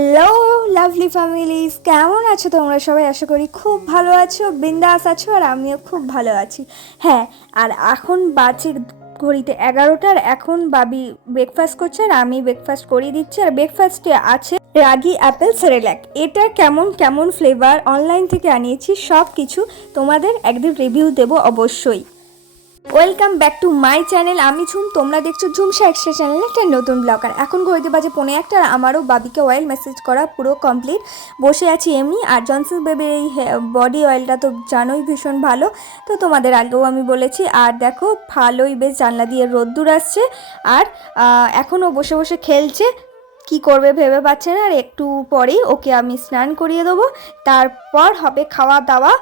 Hello lovely families, কেমন আছো তোমরা সবাই? আশা করি খুব ভালো আছো, বিন্দাস আছো, আর আমিও খুব ভালো আছি। হ্যাঁ, আর এখন বাজে ঘড়িতে 11টার। এখন বাবি ব্রেকফাস্ট করছে আর আমি ব্রেকফাস্ট করিয়ে দিচ্ছি। আর ব্রেকফাস্টে আছে রাগি অ্যাপেল সেরেল্যাক। এটা কেমন কেমন ফ্লেভার অনলাইন থেকে আনিয়েছি, সব কিছু তোমাদের একদিন রিভিউ দেবো অবশ্যই। Welcome back to my channel. আমি ঝুম, তোমরা দেখছো ঝুমসা এক্সট্রা চ্যানেল, একটা নতুন ব্লগ। আর এখন ঘড়িতে বাজে 1:45 আর আমারও বাবিকে অয়েল মেসেজ করা পুরো কমপ্লিট। বসে আছি এমনি। আর জনসন বেবির এই বডি অয়েলটা তো জানোই ভীষণ ভালো, তো তোমাদের আগেও আমি বলেছি। আর দেখো ভালোই বেশ জানলা দিয়ে রোদ্দুর আসছে। আর এখনও বসে বসে খেলছে, কি করবে ভেবে পাচ্ছে না। আর একটু পরেই ওকে আমি স্নান করিয়ে দেবো, তারপর হবে খাওয়া দাওয়া।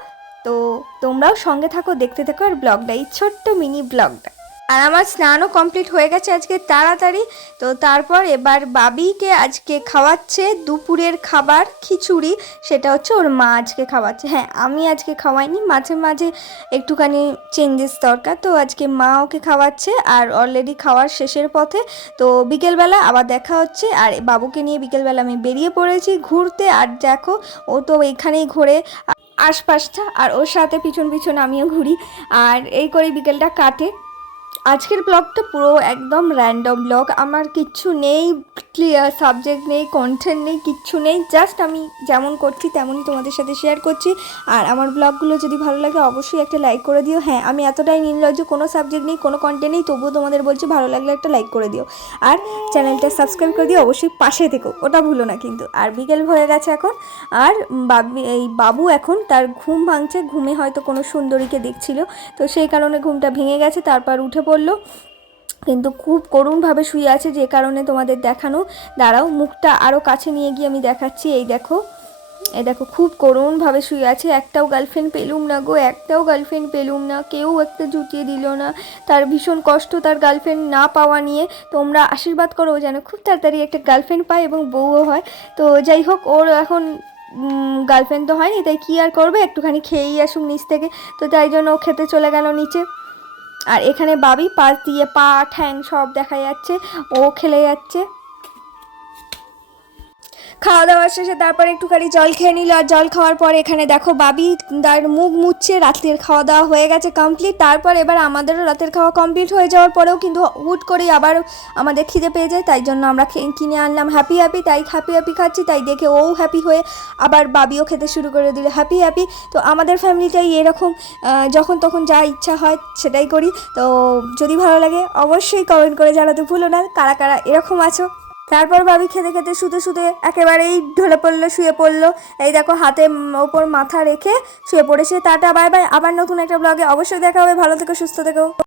তো তোমরাও সঙ্গে থাকো, দেখতে থাকো আর ব্লগটা, এই ছোট্ট মিনি ব্লগটা। আর আমার স্নানও কমপ্লিট হয়ে গেছে আজকে তাড়াতাড়ি। তো তারপর এবার বাবিকে আজকে খাওয়াচ্ছে দুপুরের খাবার খিচুড়ি। সেটা হচ্ছে ওর মা আজকে খাওয়াচ্ছে। হ্যাঁ, আমি আজকে খাওয়াইনি, মাঝে মাঝে একটুখানি চেঞ্জেস দরকার, তো আজকে মা ওকে খাওয়াচ্ছে। আর অলরেডি খাওয়ার শেষের পথে। তো বিকেলবেলা আবার দেখা হচ্ছে। আর বাবুকে নিয়ে বিকেলবেলা আমি বেরিয়ে পড়েছি ঘুরতে। আর দেখো ও তো এখানেই ঘোরে আশপাশটা, আর ওর সাথে পিছন পিছন আমিও ঘুরি। আর এই করে বিকেলটা কাটে। আজকের ব্লগটা পুরো একদম র্যান্ডম ব্লগ, আমার কিচ্ছু নেই, ক্লিয়ার সাবজেক্ট নেই, কন্টেন্ট নেই, কিচ্ছু নেই। জাস্ট আমি যেমন করছি তেমনই তোমাদের সাথে শেয়ার করছি। আর আমার ব্লগগুলো যদি ভালো লাগে অবশ্যই একটা লাইক করে দিও। হ্যাঁ, আমি এতটাই নির্লজ্জ, কোনো সাবজেক্ট নেই, কোনো কন্টেন্ট নেই, তবুও তোমাদের বলছি ভালো লাগলে একটা লাইক করে দিও। আর চ্যানেলটা সাবস্ক্রাইব করে দিও, অবশ্যই পাশে থেকো, ওটা ভুলো না কিন্তু। আর বিকেল হয়ে গেছে এখন। আর বাবু এখন তার ঘুম ভাঙছে, ঘুমে হয়তো কোনো সুন্দরীকে দেখছিল, তো সেই কারণে ঘুমটা ভেঙে গেছে। তারপর উঠে পড়লো, কিন্তু খুব করুণভাবে শুয়ে আছে, যে কারণে তোমাদের দেখানো। দাঁড়াও, মুখটা আরও কাছে নিয়ে গিয়ে আমি দেখাচ্ছি। এই দেখো, এই দেখো, খুব করুণভাবে শুয়ে আছে। একটাও গার্লফ্রেন্ড পেলুম না গো, একটাও গার্লফ্রেন্ড পেলুম না, কেউ একটা জুটিয়ে দিল না। তার ভীষণ কষ্ট তার গার্লফ্রেন্ড না পাওয়া নিয়ে। তোমরা আশীর্বাদ করো যেন খুব তাড়াতাড়ি একটা গার্লফ্রেন্ড পায় এবং বউও হয়। তো যাই হোক, ওর এখন গার্লফ্রেন্ড তো হয়নি, তাই কী আর করবে, একটুখানি খেয়েই আসুক নিচ থেকে। তো তাই জন্য ও খেতে চলে গেল নিচে। আর এখানে বাবি পাশ দিয়ে পা ঠ্যাং সব দেখা যাচ্ছে, ও খেলে যাচ্ছে। খাওয়া দাওয়ার শেষে তারপর একটুখানি জল খেয়ে নিল। আর জল খাওয়ার পর এখানে দেখো বাবি তার মুখ মুছছে। রাতের খাওয়া দাওয়া হয়ে গেছে কমপ্লিট। তারপর এবার আমাদেরও রাতের খাওয়া কমপ্লিট হয়ে যাওয়ার পরেও কিন্তু হুট করেই আবার আমাদের খিদে পেয়ে যায়, তাই জন্য আমরা কিনে আনলাম হ্যাপি হ্যাপি। তাই হ্যাপি হ্যাপি খাচ্ছি, তাই দেখে ও হ্যাপি হয়ে আবার বাবিও খেতে শুরু করে দিল হ্যাপি হ্যাপি। তো আমাদের ফ্যামিলিটাই এরকম, যখন তখন যা ইচ্ছা হয় সেটাই করি। তো যদি ভালো লাগে অবশ্যই কমেন্ট করে জানাতে ভুলো না কারা কারা এরকম আছো। তারপর ভাবি খেতে খেতে শুতে শুতে একেবারেই ঢলে পড়লো, শুয়ে পড়লো। এই দেখো হাতে ওপর মাথা রেখে শুয়ে পড়েছে। টাটা বাই বাই, আবার নতুন একটা ব্লগে অবশ্যই দেখা হবে। ভালো থেকো, সুস্থ থেকো।